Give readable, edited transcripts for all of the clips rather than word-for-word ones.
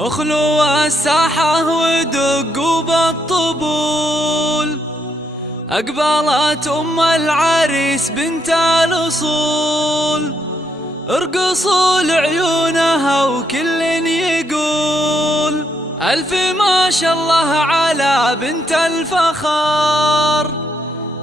اخلوا الساحة ودقوا بالطبول، أقبلت أم العريس بنت الأصول. ارقصوا لعيونها وكل يقول ألف ما شاء الله على بنت الفخار،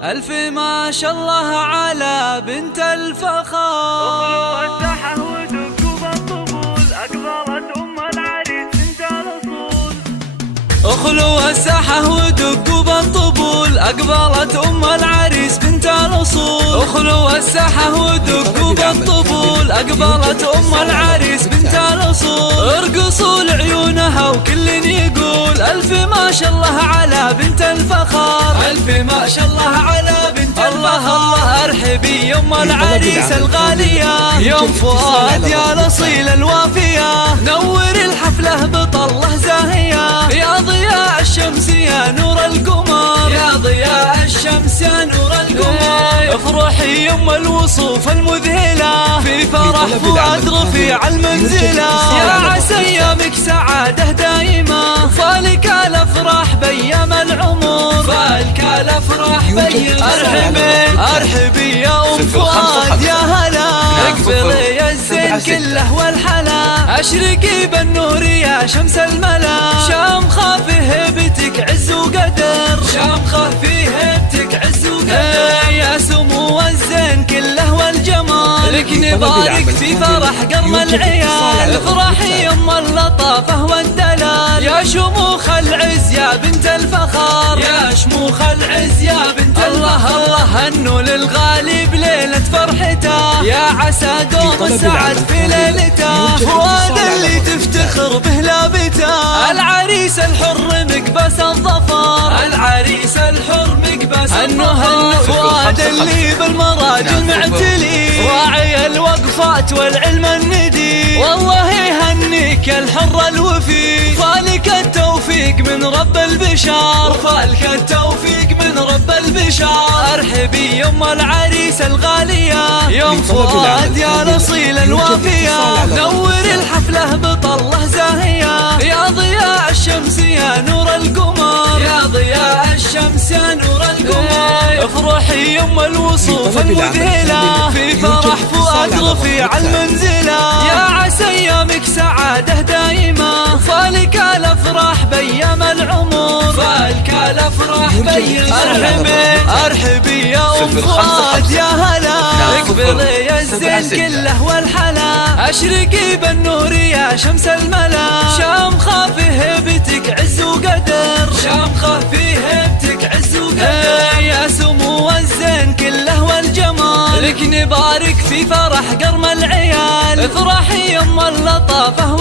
ألف ما شاء الله على بنت الفخار. اخلوا الساحة ودقوا بالطبول، أقبلت أم العريس بنت الأصول. اخلوا الساحة ودقوا بالطبول، أقبلت أم العريس بنت الأصول. اخلوا الساحة ودقوا بالطبول، أقبلت أم العريس بنت الأصول. ارقصوا لعيونها وكل يقول ألف ما شاء الله على بنت الفخار، ألف ما شاء الله على بنت الفخار. الله ارحبي يم العريس الغالية، يوم فؤاد يا الأصيل الوافية. نور الحفلة بطلة زاهية، يا ضياء الشمس يا نور القمر، يا ضياء الشمس يا نور القمر. افرحي يم الوصوف المذهلة، في فرح فؤاد رفيع المنزلة. يا عسى ايامك سعادة دايمة، فالك الافراح بيام العمر، فالك الافراح بيام. ارحبي يا ام فؤاد يا هلا، اقبلي يا الزين كله والحلا. اشرقي بالنور يا شمس الملا، شامخة في هيبتك عز وقدر، شامخة في هيبتك عز وقدر. يا سمو الزين كله والجمال، لك نبارك في فرح قرم العيال. افرحي يم اللطافة والدلال، يا شموخ العز يا بنت الفخار، يا شموخ العز يا بنت الفخار. الله هنوا للغالي بليلة فرحته، يا عسى دوم السعد في ليلته. فؤاد اللي تفتخر به لابته، العريس الحر مقبس الظفر، العريس الحر مقبس الظفر. فؤاد اللي بالمراجل معتلي، راعي الوقفات والعلم الندي. والله يهنيك الحر الوفي، فالك التوفيق من رب البشار، فالك التوفيق من رب البشار. ارحبي يم العريس الغالية، يوم فؤاد يا الأصيل الوافية. نور الحفلة بطلة زاهية، يا ضياء الشمس يا نور القمر، يا ضياء الشمس يا نور القمر. افرحي يم الوصوف المذهلة، في فرح فؤاد رفيع المنزلة. يا عسى ايامك سعادة دايمة، فالك الافراح بيام العمر، فالك الافراح بيام. ارحبي يا ام فؤاد يا هلا، اقبلي يا الزين كله والحلا. اشرقي بالنور يا شمس الملا، شامخة في هيبتك عز وقدر، شامخة في هيبتك عز وقدر. يا سمو الزين كله والجمال، لك نبارك في فرح قرم العيال. افرحي يم اللطافة